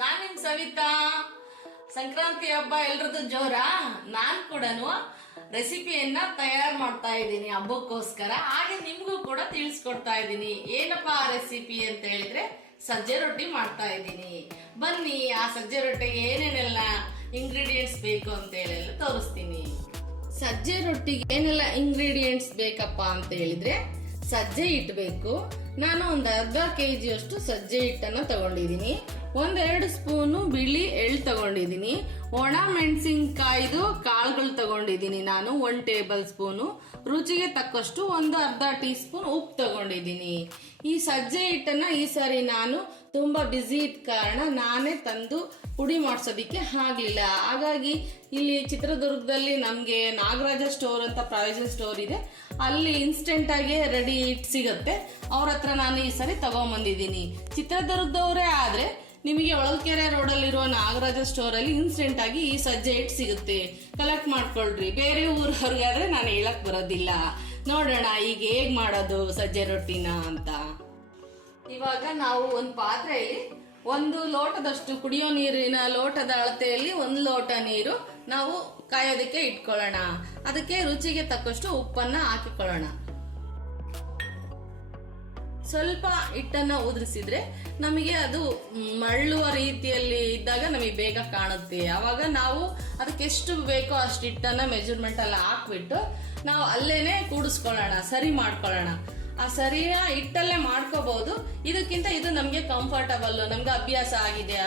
ನಾನ್ ನಿಮ್ ಸವಿತಾ. ಸಂಕ್ರಾಂತಿ ಹಬ್ಬ ಎಲ್ರದ್ದು ಜೋರ. ನಾನ್ ಕೂಡ ರೆಸಿಪಿಯನ್ನ ತಯಾರು ಮಾಡ್ತಾ ಇದ್ದೀನಿ ಹಬ್ಬಕ್ಕೋಸ್ಕರ. ಹಾಗೆ ನಿಮ್ಗೂ ಕೂಡ ತಿಳಿಸ್ಕೊಡ್ತಾ ಇದ್ದೀನಿ. ಏನಪ್ಪಾ ಆ ರೆಸಿಪಿ ಅಂತ ಹೇಳಿದ್ರೆ ಸಜ್ಜೆ ರೊಟ್ಟಿ ಮಾಡ್ತಾ ಇದ್ದೀನಿ. ಬನ್ನಿ ಆ ಸಜ್ಜೆ ರೊಟ್ಟಿಗೆ ಏನೇನೆಲ್ಲ ಇಂಗ್ರೀಡಿಯೆಂಟ್ಸ್ ಬೇಕು ಅಂತ ಹೇಳಿ ತೋರಿಸ್ತೀನಿ. ಸಜ್ಜೆ ರೊಟ್ಟಿಗೆ ಏನೆಲ್ಲ ಇಂಗ್ರೀಡಿಯೆಂಟ್ಸ್ ಬೇಕಪ್ಪ ಅಂತ ಹೇಳಿದ್ರೆ ಸಜ್ಜೆ ಹಿಟ್ಟು ಬೇಕು. ನಾನು ಒಂದು ಅರ್ಧ ಕೆಜಿಯಷ್ಟು ಸಜ್ಜೆ ಹಿಟ್ಟನ್ನ ತಗೊಂಡಿದ್ದೀನಿ. 1-2 ಸ್ಪೂನು ಬಿಳಿ ಎಳ್ಳು ತಗೊಂಡಿದ್ದೀನಿ. ಒಣ ಮೆಣಸಿನ್ಕಾಯ್ದು ಕಾಳುಗಳು ತಗೊಂಡಿದ್ದೀನಿ ನಾನು 1 ಟೇಬಲ್ ಸ್ಪೂನು. ರುಚಿಗೆ ತಕ್ಕಷ್ಟು ಒಂದು ಅರ್ಧ ಟೀ ಸ್ಪೂನ್ ಉಪ್ಪು ತಗೊಂಡಿದ್ದೀನಿ. ಈ ಸಜ್ಜೆ ಹಿಟ್ಟನ್ನ ಈ ಸಾರಿ ನಾನು ತುಂಬಾ ಬ್ಯುಸಿ ಇದ್ದ ಕಾರಣ ನಾನೇ ತಂದು ಪುಡಿ ಮಾಡ್ಸೋದಿಕ್ಕೆ ಆಗ್ಲಿಲ್ಲ. ಹಾಗಾಗಿ ಇಲ್ಲಿ ಚಿತ್ರದುರ್ಗದಲ್ಲಿ ನಮ್ಗೆ ನಾಗರಾಜ ಸ್ಟೋರ್ ಅಂತ ಪ್ರಾವಿಷನ್ ಸ್ಟೋರ್ ಇದೆ, ಅಲ್ಲಿ ಇನ್ಸ್ಟೆಂಟ್ ಆಗಿ ರೆಡಿ ಹಿಟ್ ಸಿಗತ್ತೆ. ಅವ್ರ ಹತ್ರ ನಾನು ಈ ಸರಿ ತಗೊಂಡ್ಬಂದಿದ್ದೀನಿ. ಚಿತ್ರದುರ್ಗದವರೇ ಆದ್ರೆ ನಿಮಗೆ ಹೊಳಲ್ಕೆರೆ ರೋಡಲ್ಲಿರುವ ನಾಗರಾಜ ಸ್ಟೋರ್ ಅಲ್ಲಿ ಇನ್ಸ್ಟೆಂಟ್ ಆಗಿ ಈ ಸಜ್ಜೆ ಹಿಟ್ಟು ಸಿಗುತ್ತೆ, ಕಲೆಕ್ಟ್ ಮಾಡ್ಕೊಳ್ರಿ. ಬೇರೆ ಊರವ್ರಿಗಾದ್ರೆ ನಾನು ಹೇಳಕ್ ಬರೋದಿಲ್ಲ. ನೋಡೋಣ ಈಗ ಹೇಗ್ ಮಾಡೋದು ಸಜ್ಜೆ ರೊಟ್ಟಿನ ಅಂತ. ಇವಾಗ ನಾವು ಒಂದು ಪಾತ್ರೆಯಲ್ಲಿ 1 ಲೋಟದಷ್ಟು ಕುಡಿಯೋ ನೀರಿನ ಲೋಟದ ಅಳತೆಯಲ್ಲಿ 1 ಲೋಟ ನೀರು ನಾವು ಕಾಯೋದಕ್ಕೆ ಇಟ್ಕೊಳ್ಳೋಣ. ಅದಕ್ಕೆ ರುಚಿಗೆ ತಕ್ಕಷ್ಟು ಉಪ್ಪನ್ನ ಹಾಕಿಕೊಳ್ಳೋಣ. ಸ್ವಲ್ಪ ಹಿಟ್ಟನ್ನ ಉದುರಿಸಿದ್ರೆ ನಮಗೆ ಅದು ಮರಳುವ ರೀತಿಯಲ್ಲಿ ಇದ್ದಾಗ ನಮಗೆ ಬೇಗ ಕಾಣುತ್ತೆ. ಅವಾಗ ನಾವು ಅದಕ್ಕೆ ಎಷ್ಟು ಬೇಕೋ ಅಷ್ಟು ಹಿಟ್ಟನ್ನ ಮೆಜರ್ಮೆಂಟ್ ಎಲ್ಲ ಹಾಕ್ಬಿಟ್ಟು ನಾವು ಅಲ್ಲೇನೆ ಕೂಡಿಸ್ಕೊಳ್ಳೋಣ, ಸರಿ ಮಾಡ್ಕೊಳ್ಳೋಣ. ಆ ಸರಿಯ ಹಿಟ್ಟಲ್ಲೇ ಮಾಡ್ಕೋಬಹುದು. ಇದಕ್ಕಿಂತ ಇದು ನಮ್ಗೆ ಕಂಫರ್ಟಬಲ್, ನಮ್ಗೆ ಅಭ್ಯಾಸ ಆಗಿದೆ.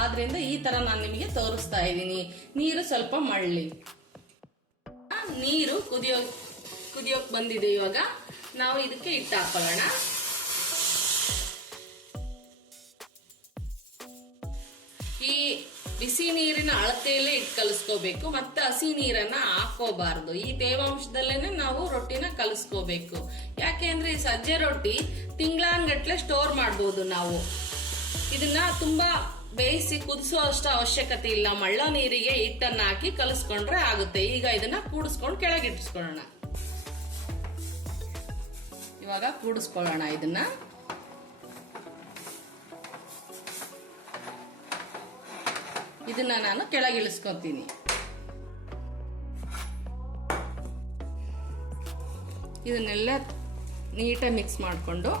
ಆದ್ರಿಂದ ಈ ತರ ನಾನು ನಿಮಗೆ ತೋರಿಸ್ತಾ ಇದ್ದೀನಿ. ನೀರು ಸ್ವಲ್ಪ ಮಳ್ಳಿ. ನೀರು ಕುದಿಯೋಕ್ ಬಂದಿದೆ. ಇವಾಗ ನಾವು ಇದಕ್ಕೆ ಹಿಟ್ಟು ಹಾಕೊಳ್ಳೋಣ. ಈ ಬಿಸಿ ನೀರಿನ ಅಳತೆಯಲ್ಲೇ ಇಟ್ಟು ಕಲಿಸ್ಕೋಬೇಕು, ಮತ್ತೆ ಹಸಿ ನೀರನ್ನ ಹಾಕೋಬಾರ್ದು. ಈ ತೇವಾಂಶದಲ್ಲೇನೆ ನಾವು ರೊಟ್ಟಿನ ಕಲಿಸ್ಕೋಬೇಕು. ಯಾಕೆ ಅಂದ್ರೆ ಈ ಸಜ್ಜೆ ರೊಟ್ಟಿ ತಿಂಗಳಾನ್ಗಟ್ಲೆ ಸ್ಟೋರ್ ಮಾಡ್ಬೋದು. ನಾವು ಇದನ್ನ ತುಂಬಾ ಬೇಯಿಸಿ ಕುದಿಸೋ ಅಷ್ಟು ಅವಶ್ಯಕತೆ ಇಲ್ಲ. ಮಳ್ಳ ನೀರಿಗೆ ಹಿಟ್ಟನ್ನ ಹಾಕಿ ಕಲಿಸ್ಕೊಂಡ್ರೆ ಆಗುತ್ತೆ. ಈಗ ಇದನ್ನ ಕೂಡಿಸ್ಕೊಂಡು ಕೆಳಗಿಟ್ಟಿಸ್ಕೊಳ್ಳೋಣ. ಇವಾಗ ಕೂಡಿಸ್ಕೊಳ್ಳೋಣ. ಇದನ್ನ ನಾನು ಕೆಳಗಿಳಿಸ್ಕೊತೀನಿ. ಇದನ್ನೆಲ್ಲ ನೀಟಾಗಿ ಮಿಕ್ಸ್ ಮಾಡಿಕೊಂಡು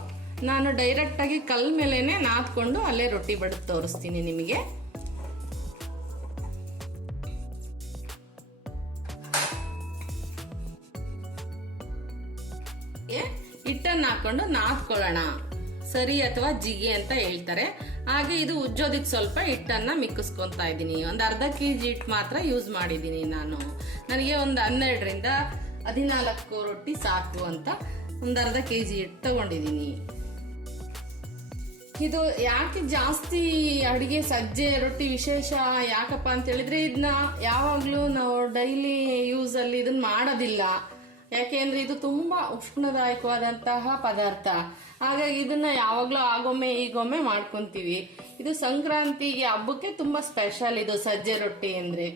ನಾನು ಡೈರೆಕ್ಟ್ ಆಗಿ ಕಲ್ ಮೇಲೆನೆ ನಾದ್ಕೊಂಡು ಅಲ್ಲೇ ರೊಟ್ಟಿ ಬಡಿದು ತೋರಿಸ್ತೀನಿ ನಿಮಗೆ. ಹಿಟ್ಟನ್ನು ಹಾಕೊಂಡು ನಾದ್ಕೊಳ್ಳೋಣ. ಸರಿ ಅಥವಾ ಜಿಗಿ ಅಂತ ಹೇಳ್ತಾರೆ. ಹಾಗೆ ಇದು ಉಜ್ಜೋದಿಕ್ ಸ್ವಲ್ಪ ಹಿಟ್ಟನ್ನ ಮಿಕ್ಕಿಸ್ಕೊಂತಾ ಇದ್ದೀನಿ. ಒಂದು ಅರ್ಧ ಕೆಜಿ ಹಿಟ್ಟು ಮಾತ್ರ ಯೂಸ್ ಮಾಡಿದ್ದೀನಿ ನಾನು. ನನಗೆ ಒಂದು 12ರಿಂದ 14 ರೊಟ್ಟಿ ಸಾಕು ಅಂತ ಒಂದು ಅರ್ಧ ಕೆಜಿ ಹಿಟ್ಟು ತಗೊಂಡಿದ್ದೀನಿ. ಇದು ಯಾಕೆ ಜಾಸ್ತಿ ಅಡಿಗೆ ಸಜ್ಜೆ ರೊಟ್ಟಿ ವಿಶೇಷ ಯಾಕಪ್ಪ ಅಂತ ಹೇಳಿದ್ರೆ ಇದನ್ನ ಯಾವಾಗ್ಲೂ ನಾವು ಡೈಲಿ ಯೂಸ್ ಅಲ್ಲಿ ಇದನ್ನ ಮಾಡೋದಿಲ್ಲ. ಯಾಕೆಂದ್ರೆ ಇದು ತುಂಬಾ ಉಷ್ಣದಾಯಕವಾದಂತಹ ಪದಾರ್ಥ. ಹಾಗಾಗಿ ಇದನ್ನ ಯಾವಾಗ್ಲೂ ಆಗೊಮ್ಮೆ ಈಗೊಮ್ಮೆ ಮಾಡ್ಕೊಂತೀವಿ. ಇದು ಸಂಕ್ರಾಂತಿಗೆ ಹಬ್ಬಕ್ಕೆ ತುಂಬಾ ಸ್ಪೆಷಲ್ ಇದು ಸಜ್ಜೆ ರೊಟ್ಟಿ ಅಂದ್ರೆ.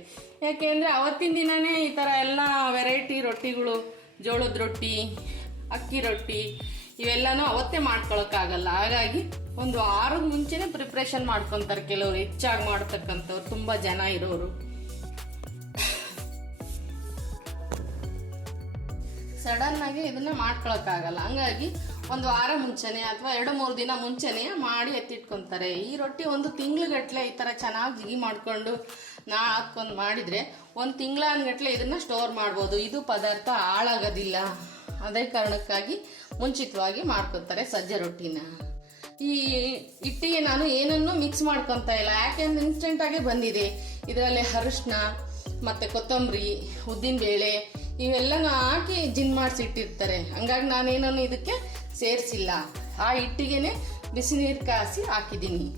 ಯಾಕೆಂದ್ರೆ ಅವತ್ತಿನ ದಿನನೇ ಈ ತರ ಎಲ್ಲ ವೆರೈಟಿ ರೊಟ್ಟಿಗಳು, ಜೋಳದ ರೊಟ್ಟಿ, ಅಕ್ಕಿ ರೊಟ್ಟಿ ಇವೆಲ್ಲಾನು ಅವತ್ತೇ ಮಾಡ್ಕೊಳಕ್ಕಾಗಲ್ಲ. ಹಾಗಾಗಿ ಒಂದು 6 ಮುಂಚೆನೆ ಪ್ರಿಪ್ರೇಷನ್ ಮಾಡ್ಕೊಂತಾರೆ ಕೆಲವರು, ಹೆಚ್ಚಾಗಿ ಮಾಡ್ತಕ್ಕಂಥವ್ರು, ತುಂಬಾ ಜನ ಇರೋರು. ಸಡನ್ ಆಗಿ ಇದನ್ನ ಮಾಡ್ಕೊಳಕ್ಕಾಗಲ್ಲ. ಹಂಗಾಗಿ ಒಂದು ವಾರ ಮುಂಚೆನೆ ಅಥವಾ 2-3 ದಿನ ಮುಂಚೆನೆ ಮಾಡಿ ಎತ್ತಿಟ್ಕೊಂತಾರೆ. ಈ ರೊಟ್ಟಿ 1 ತಿಂಗ್ಳುಗಟ್ಲೆ ಈ ತರ ಚೆನ್ನಾಗಿ ಜಿಗಿ ಮಾಡ್ಕೊಂಡು ಹಾಕೊಂಡು ಮಾಡಿದ್ರೆ 1 ತಿಂಗಳನ್ಗಟ್ಲೆ ಇದನ್ನ ಸ್ಟೋರ್ ಮಾಡ್ಬೋದು. ಇದು ಪದಾರ್ಥ ಹಾಳಾಗೋದಿಲ್ಲ. ಅದೇ ಕಾರಣಕ್ಕಾಗಿ ಮುಂಚಿತವಾಗಿ ಮಾಡ್ಕೊತಾರೆ ಸಜ್ಜೆ ರೊಟ್ಟಿನ. ಈ ಹಿಟ್ಟಿಗೆ ನಾನು ಏನನ್ನು ಮಿಕ್ಸ್ ಮಾಡ್ಕೊಂತ ಇಲ್ಲ, ಯಾಕೆಂದ್ರೆ ಇನ್ಸ್ಟೆಂಟ್ ಆಗಿ ಬಂದಿದೆ. ಇದರಲ್ಲಿ ಅರಿಶಿನ ಮತ್ತೆ ಕೊತ್ತಂಬರಿ, ಉದ್ದಿನ ಬೇಳೆ ಇವೆಲ್ಲನೂ ಹಾಕಿ ಜಿನ್ ಮಾಡಿಸಿ ಇಟ್ಟಿರ್ತಾರೆ. ಹಂಗಾಗಿ ನಾನೇನನ್ನು ಇದಕ್ಕೆ ಸೇರಿಸಿಲ್ಲ. ಆ ಹಿಟ್ಟಿಗೆನೆ ಬಿಸಿ ನೀರು ಕಾಸಿ ಹಾಕಿದ್ದೀನಿ.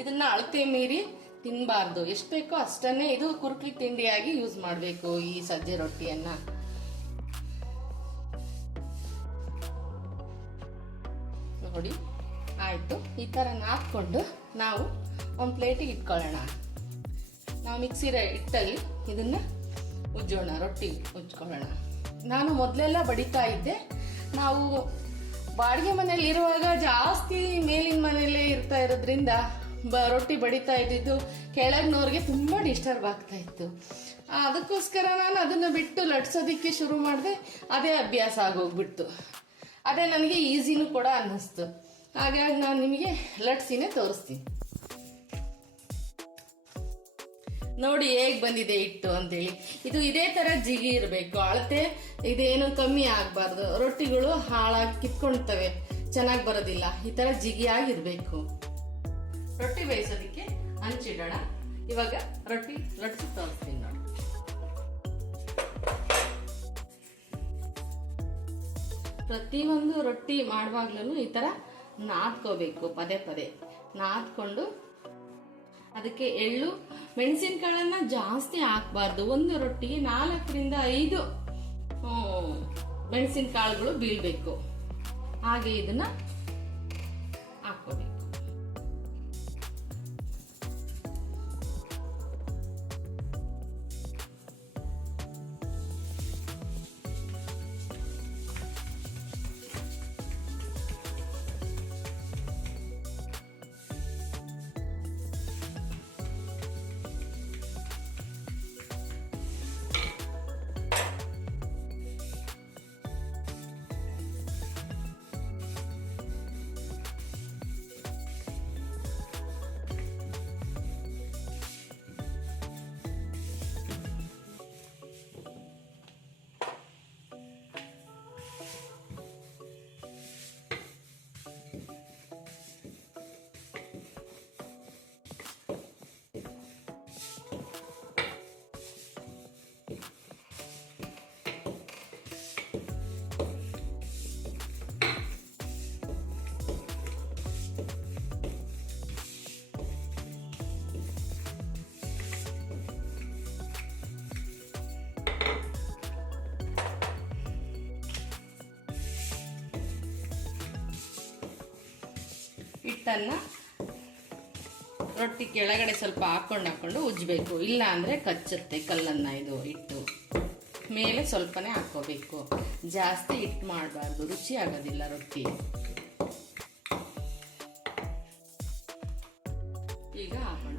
ಇದನ್ನ ಅಳತೆ ಮೀರಿ ತಿನ್ಬಾರ್ದು. ಎಷ್ಟು ಬೇಕೋ ಅಷ್ಟನ್ನೇ ಇದು ಕುರುಕಿ ತಿಂಡಿಯಾಗಿ ಯೂಸ್ ಮಾಡಬೇಕು ಈ ಸಜ್ಜೆ ರೊಟ್ಟಿಯನ್ನ. ನೋಡಿ ಆಯ್ತು. ಈ ತರ ನಾದ್ಕೊಂಡು ನಾವು ಒಂದು ಪ್ಲೇಟಿಗೆ ಇಟ್ಕೊಳ್ಳೋಣ. ನಾವು ಮಿಕ್ಸಿ ಹಿಟ್ಟಲ್ಲಿ ಇದನ್ನ ಉಜ್ಜೋಣ, ರೊಟ್ಟಿ ಉಜ್ಕೊಳ್ಳೋಣ. ನಾನು ಮೊದಲೆಲ್ಲ ಬಡಿತಾ ಇದ್ದೆ. ನಾವು ಬಾಡಿಗೆ ಮನೇಲಿ ಇರುವಾಗ ಜಾಸ್ತಿ ಮೇಲಿನ ಮನೆಯಲ್ಲೇ ಇರ್ತಾ ಇರೋದ್ರಿಂದ ರೊಟ್ಟಿ ಬಡಿತಾ ಇದ್ದಿದ್ದು ಕೆಳಗಿನವ್ರಿಗೆ ತುಂಬ ಡಿಸ್ಟರ್ಬ್ ಆಗ್ತಾ ಇತ್ತು. ಅದಕ್ಕೋಸ್ಕರ ನಾನು ಅದನ್ನು ಬಿಟ್ಟು ಲಟ್ಸೋದಕ್ಕೆ ಶುರು ಮಾಡಿದೆ. ಅದೇ ಅಭ್ಯಾಸ ಆಗೋಗ್ಬಿಡ್ತು. ಅದೇ ನನಗೆ ಈಸಿನೂ ಕೂಡ ಅನ್ನಿಸ್ತು. ಹಾಗಾಗಿ ನಾನು ನಿಮಗೆ ಲಟ್ಸಿನೇ ತೋರಿಸ್ತೀನಿ. ನೋಡಿ ಹೇಗೆ ಬಂದಿದೆ ಹಿಟ್ಟು ಅಂತೇಳಿ. ಇದು ಇದೇ ಥರ ಜಿಗಿ ಇರಬೇಕು, ಅಳತೆ ಇದೇನು ಕಮ್ಮಿ ಆಗಬಾರ್ದು. ರೊಟ್ಟಿಗಳು ಹಾಳಾಗಿ ಕಿತ್ಕೊಳ್ತವೆ, ಚೆನ್ನಾಗಿ ಬರೋದಿಲ್ಲ. ಈ ಥರ ಜಿಗಿಯಾಗಿರ್ಬೇಕು. ರೊಟ್ಟಿ ಬೇಯಿಸೋದಕ್ಕೆ ಹಂಚಿಡೋಣ. ಇವಾಗ ರೊಟ್ಟಿ ಲಟ್ಸಿ ತೋರಿಸ್ತೀನಿ ನೋಡಿ. ಪ್ರತಿಯೊಂದು ರೊಟ್ಟಿ ಮಾಡುವಾಗ್ಲೂ ಈ ಥರ ನಾದ್ಕೋಬೇಕು. ಪದೇ ಪದೇ ನಾದ್ಕೊಂಡು ಅದಕ್ಕೆ ಎಳ್ಳು ಮೆಣಸಿನಕಾಳನ್ನ ಜಾಸ್ತಿ ಹಾಕಬಾರ್ದು. ಒಂದು ರೊಟ್ಟಿಗೆ 4ರಿಂದ 5 ಮೆಣಸಿನಕಾಳುಗಳು ಬೀಳ್ಬೇಕು. ಹಾಗೆ ಇದನ್ನ ಹಾಕೋಬೇಕು. ಹಿಟ್ಟನ್ನ ರೊಟ್ಟಿ ಕೆಳಗಡೆ ಸ್ವಲ್ಪ ಹಾಕೊಂಡು ಉಜ್ಜಬೇಕು. ಇಲ್ಲ ಅಂದರೆ ಕಚ್ಚುತ್ತೆ ಕಲ್ಲನ್ನ. ಇದು ಹಿಟ್ಟು ಮೇಲೆ ಸ್ವಲ್ಪನೇ ಹಾಕೋಬೇಕು, ಜಾಸ್ತಿ ಹಿಟ್ಟು ಮಾಡಬಾರ್ದು, ರುಚಿ ಆಗೋದಿಲ್ಲ ರೊಟ್ಟಿ. ಈಗ ಹಾಕೋಣ.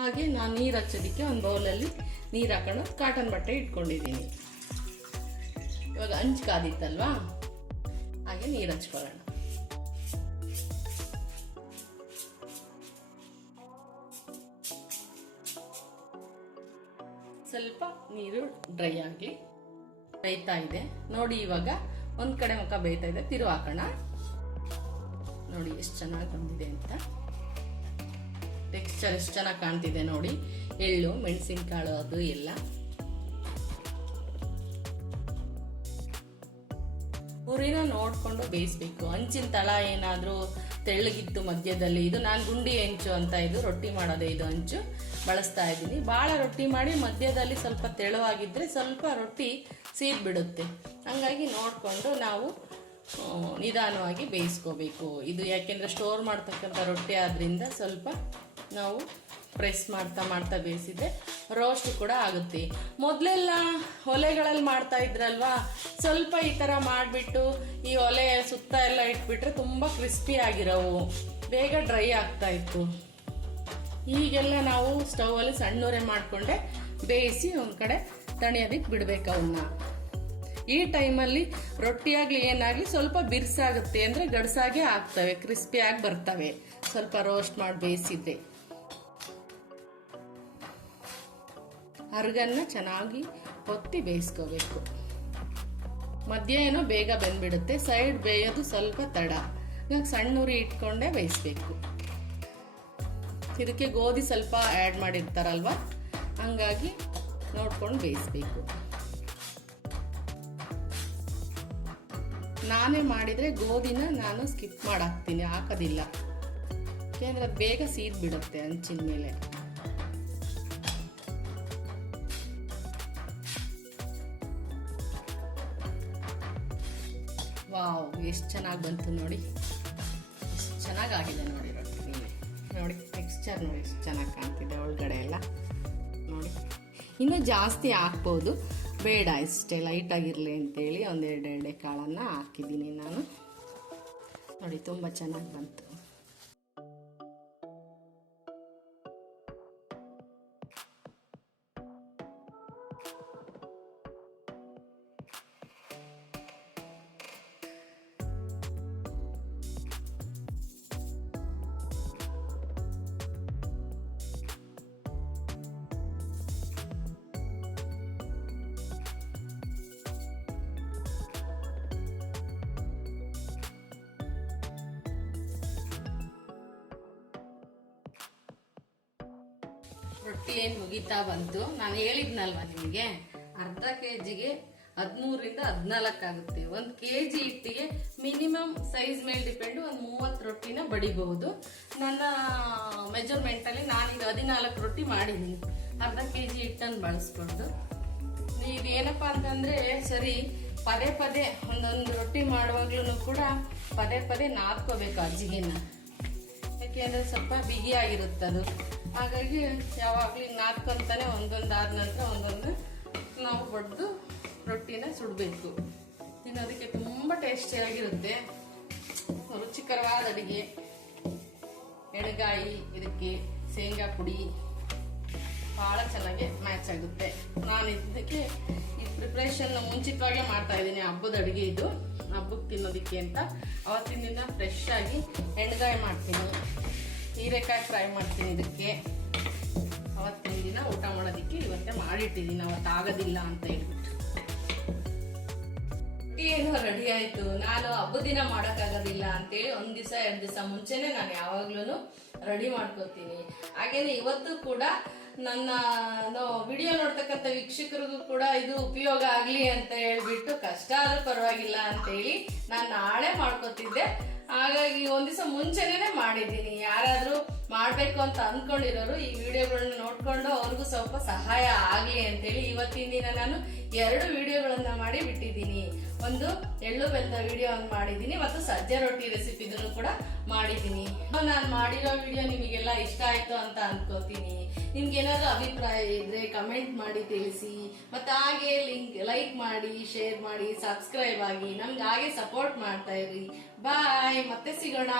ಹಾಗೆ ನಾನು ನೀರು ಹಚ್ಚೋದಕ್ಕೆ ಒಂದು ಬೌಲಲ್ಲಿ ನೀರು ಹಾಕೊಂಡು ಕಾಟನ್ ಬಟ್ಟೆ ಇಟ್ಕೊಂಡಿದ್ದೀನಿ. ಇವಾಗ ಹಂಚು ಕಾದಿತ್ತಲ್ವಾ, ಹಾಗೆ ನೀರು ಹಚ್ಕೊಳ್ಳೋಣ. ಸ್ವಲ್ಪ ನೀರು ಡ್ರೈ ಆಗಲಿ. ಬೇಯ್ತಾ ಇದೆ ನೋಡಿ. ಇವಾಗ ಒಂದು ಕಡೆ ಮುಖ ಬೇಯ್ತಾ ಇದೆ, ತಿರು ಹಾಕೋಣ. ನೋಡಿ ಎಷ್ಟು ಚೆನ್ನಾಗಿ ಬಂದಿದೆ ಅಂತ. ಟೆಕ್ಸ್ಚರ್ ಎಷ್ಟು ಚೆನ್ನಾಗಿ ಕಾಣ್ತಿದೆ ನೋಡಿ. ಎಳ್ಳು ಮೆಣಸಿನಕಾಳು ಅದು ಎಲ್ಲ. ಉರಿನ ನೋಡ್ಕೊಂಡು ಬೇಯಿಸ್ಬೇಕು. ಹಂಚಿನ ತಳ ಏನಾದರೂ ತೆಳ್ಳಗಿತ್ತು ಮಧ್ಯದಲ್ಲಿ, ಇದು ನಾನು ಗುಂಡಿ ಹೆಂಚು ಅಂತ, ಇದು ರೊಟ್ಟಿ ಮಾಡೋದೇ ಇದು ಹಂಚು ಬಳಸ್ತಾ ಇದ್ದೀನಿ. ಭಾಳ ರೊಟ್ಟಿ ಮಾಡಿ ಮಧ್ಯದಲ್ಲಿ ಸ್ವಲ್ಪ ತೆಳುವಾಗಿದ್ದರೆ ಸ್ವಲ್ಪ ರೊಟ್ಟಿ ಸೀದ್ಬಿಡುತ್ತೆ. ಹಾಗಾಗಿ ನೋಡಿಕೊಂಡು ನಾವು ನಿಧಾನವಾಗಿ ಬೇಯಿಸ್ಕೋಬೇಕು. ಇದು ಯಾಕೆಂದರೆ ಸ್ಟೋರ್ ಮಾಡ್ತಕ್ಕಂಥ ರೊಟ್ಟಿ ಆದ್ರಿಂದ ಸ್ವಲ್ಪ ನಾವು ಪ್ರೆಸ್ ಮಾಡ್ತಾ ಬೇಯಿಸಿದ್ರೆ ರೋಸ್ಟ್ ಕೂಡ ಆಗುತ್ತೆ. ಮೊದಲೆಲ್ಲ ಒಲೆಗಳಲ್ಲಿ ಮಾಡ್ತಾ ಇದ್ರಲ್ವಾ, ಸ್ವಲ್ಪ ಈ ಥರ ಮಾಡಿಬಿಟ್ಟು ಈ ಒಲೆ ಸುತ್ತ ಎಲ್ಲ ಇಟ್ಬಿಟ್ರೆ ತುಂಬ ಕ್ರಿಸ್ಪಿ ಆಗಿರೋವು, ಬೇಗ ಡ್ರೈ ಆಗ್ತಾ ಇತ್ತು. ಈಗೆಲ್ಲ ನಾವು ಸ್ಟವಲ್ಲಿ ಸಣ್ಣೂರೆ ಮಾಡಿಕೊಂಡೆ ಬೇಯಿಸಿ ಒಂದು ಕಡೆ ತಣಿಯೋದಕ್ಕೆ ಬಿಡಬೇಕು ಅವನ್ನ. ಈ ಟೈಮಲ್ಲಿ ರೊಟ್ಟಿಯಾಗಲಿ ಏನಾಗಲಿ ಸ್ವಲ್ಪ ಬಿರ್ಸಾಗುತ್ತೆ, ಅಂದರೆ ಗಡ್ಸಾಗೆ ಆಗ್ತವೆ, ಕ್ರಿಸ್ಪಿಯಾಗಿ ಬರ್ತವೆ ಸ್ವಲ್ಪ ರೋಸ್ಟ್ ಮಾಡಿ ಬೇಯಿಸಿದ್ರೆ. ಅರ್ಗನ್ನ ಚೆನ್ನಾಗಿ ಒತ್ತಿ ಬೇಯಿಸ್ಕೋಬೇಕು. ಮಧ್ಯ ಏನೋ ಬೇಗ ಬೆಂದ್ಬಿಡುತ್ತೆ, ಸೈಡ್ ಬೇಯೋದು ಸ್ವಲ್ಪ ತಡ. ಇವಾಗ ಸಣ್ಣ ಉರಿ ಇಟ್ಕೊಂಡೇ ಬೇಯಿಸ್ಬೇಕು. ಇದಕ್ಕೆ ಗೋಧಿ ಸ್ವಲ್ಪ ಆ್ಯಡ್ ಮಾಡಿರ್ತಾರಲ್ವ, ಹಂಗಾಗಿ ನೋಡ್ಕೊಂಡು ಬೇಯಿಸ್ಬೇಕು. ನಾನೇ ಮಾಡಿದರೆ ಗೋಧಿನ ನಾನು ಸ್ಕಿಪ್ ಮಾಡಾಕ್ತೀನಿ, ಹಾಕೋದಿಲ್ಲ. ಯಾಕೆಂದರೆ ಅದು ಬೇಗ ಸೀದ್ ಬಿಡುತ್ತೆ ಹಂಚಿನ ಮೇಲೆ. ವಾವ್, ಎಷ್ಟು ಚೆನ್ನಾಗಿ ಬಂತು ನೋಡಿ, ಎಷ್ಟು ಚೆನ್ನಾಗಾಗಿದೆ ನೋಡಿ ರೊಟ್ಟಿ. ನೋಡಿ ಟೆಕ್ಸ್ಚರ್ ನೋಡಿ ಎಷ್ಟು ಚೆನ್ನಾಗಿ ಕಾಣ್ತಿದೆ ಒಳಗಡೆ ಎಲ್ಲ ನೋಡಿ. ಇನ್ನೂ ಜಾಸ್ತಿ ಹಾಕ್ಬೋದು, ಬೇಡ ಇಷ್ಟೇ ಲೈಟಾಗಿರಲಿ ಅಂತೇಳಿ ಒಂದೆರಡು ಎಣ್ಣೆಕಾಳನ್ನು ಹಾಕಿದ್ದೀನಿ ನಾನು. ನೋಡಿ ತುಂಬ ಚೆನ್ನಾಗಿ ಬಂತು. ರೊಟ್ಟಿ ಏನು ಮುಗಿತಾ ಬಂತು. ನಾನು ಹೇಳಿದ್ನಲ್ವ ನಿಮಗೆ, ಅರ್ಧ ಕೆಜಿಗೆ 13ರಿಂದ 14 ಆಗುತ್ತೆ. 1 kg ಹಿಟ್ಟಿಗೆ ಮಿನಿಮಮ್ ಸೈಜ್ ಮೇಲೆ ಡಿಪೆಂಡು, ಒಂದು 30 ರೊಟ್ಟಿನ ಬಡಿಬಹುದು. ನನ್ನ ಮೆಜರ್ಮೆಂಟಲ್ಲಿ ನಾನೀಗ 14 ರೊಟ್ಟಿ ಮಾಡಿದ್ದೀನಿ, ಅರ್ಧ kg ಹಿಟ್ಟನ್ನು ಬಳಸ್ಕೊಂಡು. ಇದೇನಪ್ಪ ಅಂತಂದ್ರೆ, ಸರಿ ಪದೇ ಪದೇ ಒಂದೊಂದು ರೊಟ್ಟಿ ಮಾಡುವಾಗ್ಲೂ ಕೂಡ ಪದೇ ಪದೇ ನಾದ್ಕೋಬೇಕು ಅಜ್ಜಿಗೆನ, ಯಾಕೆಂದ್ರೆ ಸ್ವಲ್ಪ ಬಿಗಿಯಾಗಿರುತ್ತದು. ಹಾಗಾಗಿ ಯಾವಾಗಲೂ ನಾದ್ಕೊಂತಾನೆ ಒಂದೊಂದು ಆದ ನಂತರ ಒಂದೊಂದು ನಾವು ಬಡ್ದು ರೊಟ್ಟಿನ ಸುಡಬೇಕು. ತಿನ್ನೋದಕ್ಕೆ ತುಂಬ ಟೇಸ್ಟಿಯಾಗಿರುತ್ತೆ, ರುಚಿಕರವಾದ ಅಡುಗೆ. ಎಡಗಾಯಿ ಇದಕ್ಕೆ ಶೇಂಗಾ ಪುಡಿ ಭಾಳ ಚೆನ್ನಾಗಿ ಮ್ಯಾಚ್ ಆಗುತ್ತೆ. ನಾನು ಇದಕ್ಕೆ ಈ ಪ್ರಿಪ್ರೇಷನ್ ಮುಂಚಿತವಾಗೇ ಮಾಡ್ತಾ ಇದ್ದೀನಿ. ಹಬ್ಬದ ಅಡುಗೆ ಇದು, ಹಬ್ಬಕ್ಕೆ ತಿನ್ನೋದಕ್ಕೆ ಅಂತ. ಅವತ್ತಿನ ದಿನ ಫ್ರೆಶ್ ಆಗಿ ಎಣ್ಣೆಗಾಯಿ ಮಾಡ್ತೀನಿ, ಹೀರೆಕಾಯಿ ಫ್ರೈ ಮಾಡ್ತೀನಿ. ಇದಕ್ಕೆ ಅವತ್ತಿನ ದಿನ ಊಟ ಮಾಡೋದಕ್ಕೆ ಇವತ್ತೇ ಮಾಡಿಟ್ಟಿದ್ದೀನಿ, ಅವತ್ತು ಆಗೋದಿಲ್ಲ ಅಂತ ಹೇಳ್ಬಿಟ್ಟು. ರೊಟ್ಟಿ ಏನೋ ರೆಡಿ ಆಯ್ತು. ನಾನು ಹಬ್ಬದ ದಿನ ಮಾಡೋಕ್ಕಾಗೋದಿಲ್ಲ ಅಂತೇಳಿ 1 ದಿವಸ 2 ದಿವಸ ಮುಂಚೆನೆ ನಾನು ಯಾವಾಗ್ಲೂ ರೆಡಿ ಮಾಡ್ಕೋತೀನಿ. ಹಾಗೇನೆ ಇವತ್ತು ಕೂಡ ನನ್ನ ವಿಡಿಯೋ ನೋಡ್ತಕ್ಕಂಥ ವೀಕ್ಷಕರಿಗೂ ಕೂಡ ಇದು ಉಪಯೋಗ ಆಗ್ಲಿ ಅಂತ ಹೇಳ್ಬಿಟ್ಟು, ಕಷ್ಟ ಆದ್ರೂ ಪರವಾಗಿಲ್ಲ ಅಂತೇಳಿ ನಾನು ನಾಳೆ ಮಾಡ್ಕೋತಿದ್ದೆ. ಹಾಗಾಗಿ 1 ದಿವಸ ಮುಂಚೆನೇ ಮಾಡಿದ್ದೀನಿ. ಯಾರಾದ್ರೂ ಮಾಡ್ಬೇಕು ಅಂತ ಅಂದ್ಕೊಂಡಿರೋರು ಈ ವಿಡಿಯೋಗಳನ್ನ ನೋಡ್ಕೊಂಡು ಅವ್ರಿಗೂ ಸ್ವಲ್ಪ ಸಹಾಯ ಆಗ್ಲಿ ಅಂತೇಳಿ ಇವತ್ತಿನ ದಿನ ನಾನು 2 ವಿಡಿಯೋಗಳನ್ನ ಮಾಡಿ ಬಿಟ್ಟಿದ್ದೀನಿ. ಒಂದು ಎಳ್ಳು ಬೆಲ್ಲದ ವಿಡಿಯೋ ಮಾಡಿದ್ದೀನಿ, ಮತ್ತು ಸಜ್ಜೆ ರೊಟ್ಟಿ ರೆಸಿಪಿದನ್ನು ಕೂಡ ಮಾಡಿದ್ದೀನಿ. ನಾನು ಮಾಡಿರೋ ವಿಡಿಯೋ ನಿಮಗೆಲ್ಲ ಇಷ್ಟ ಆಯ್ತು ಅಂತ ಅನ್ಕೋತೀನಿ. ನಿಮ್ಗೆ ಏನಾದ್ರು ಅಭಿಪ್ರಾಯ ಇದ್ರೆ ಕಮೆಂಟ್ ಮಾಡಿ ತಿಳಿಸಿ. ಮತ್ತೆ ಹಾಗೆ ಲೈಕ್ ಮಾಡಿ, ಶೇರ್ ಮಾಡಿ, ಸಬ್ಸ್ಕ್ರೈಬ್ ಆಗಿ ನಮ್ಗೆ ಹಾಗೆ ಸಪೋರ್ಟ್ ಮಾಡ್ತಾ ಇರಿ. ಬಾಯ್, ಮತ್ತೆ ಸಿಗೋಣ.